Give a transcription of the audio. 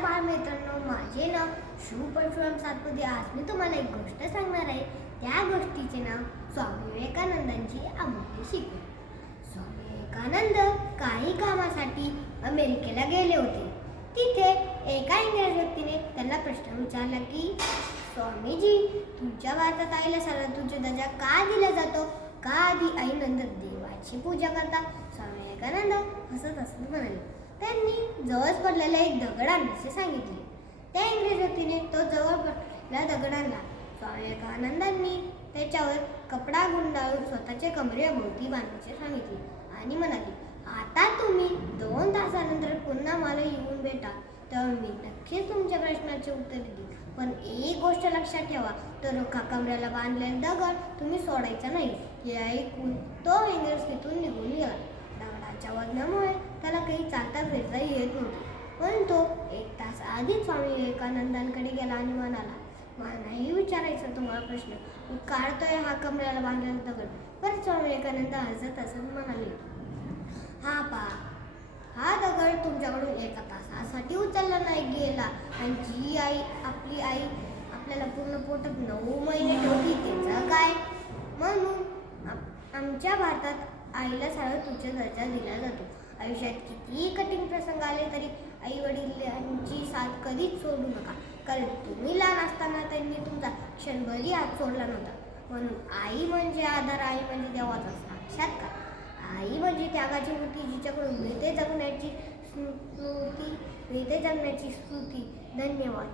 बालमित्रांनो, माझे नाव शिव परशुराम सातपुते. आज मी तुम्हाला एक गोष्ट सांगणार आहे. त्या गोष्टीचे नाव स्वामी विवेकानंदांची अमूल्य शिकवण. स्वामी विवेकानंद काही कामासाठी अमेरिकेला गेले होते. तिथे एका इंग्रज व्यक्तीने त्यांना प्रश्न विचारला की, स्वामीजी, तुमच्या भारतात आईला सर्वोच्च दर्जा का दिला जातो? का आधी आई नंतर देवाची पूजा करता? स्वामी विवेकानंद हसत हसत म्हणाले. त्यांनी जवळ पडलेला एक दगड आणण्याचे सांगितले. त्या इंग्रज व्यक्तीने तो जवळ पडलेला दगड आणला. स्वामी विवेकानंदांनी त्याच्यावर कपडा गुंडाळून स्वतःच्या कमरेभोवती बांधण्याचे सांगितले आणि म्हणाले, आता तुम्ही 2 तासानंतर पुन्हा मला येऊन भेटा, तेव्हा मी नक्कीच तुमच्या प्रश्नाचे उत्तर देईन. पण एक गोष्ट लक्षात ठेवा, तर कमरेला बांधलेला दगड तुम्ही सोडायचा नाही. हे ऐकून तो इंग्रज तिथून निघून गेला. दगडाच्या वजनामुळे त्याला काही चालता फिरता येत नव्हते. पण तो 1 तास आधीच स्वामी विवेकानंदांकडे गेला आणि म्हणाला, मला नाही विचारायचा तुम्हाला प्रश्न, मी काढतोय हा कमरेला बांधलेला दगड. पण स्वामी विवेकानंद हसत हसत म्हणाले, हा दगड तुमच्याकडून 1 तासासाठी उचलला नाही गेला, आणि जी आई आपली आई आपल्याला पूर्ण पोटात 9 महिने ठेवती त्याचं काय? म्हणून आमच्या भारतात आईला सर्वात उच्च दर्जा दिला जातो. आयुष्यात कितीही कठीण प्रसंग आले तरी आई वडिलांची साथ कधीच सोडू नका, कारण तुम्ही लहान असताना त्यांनी तुमचा क्षणभरही हात सोडला नव्हता. म्हणून आई म्हणजे आधार, आई म्हणजे देवाचा साक्षात्कार, आई म्हणजे त्यागाची मूर्ती, जिच्याकडून मिळते जगण्याची स्मृती. धन्यवाद.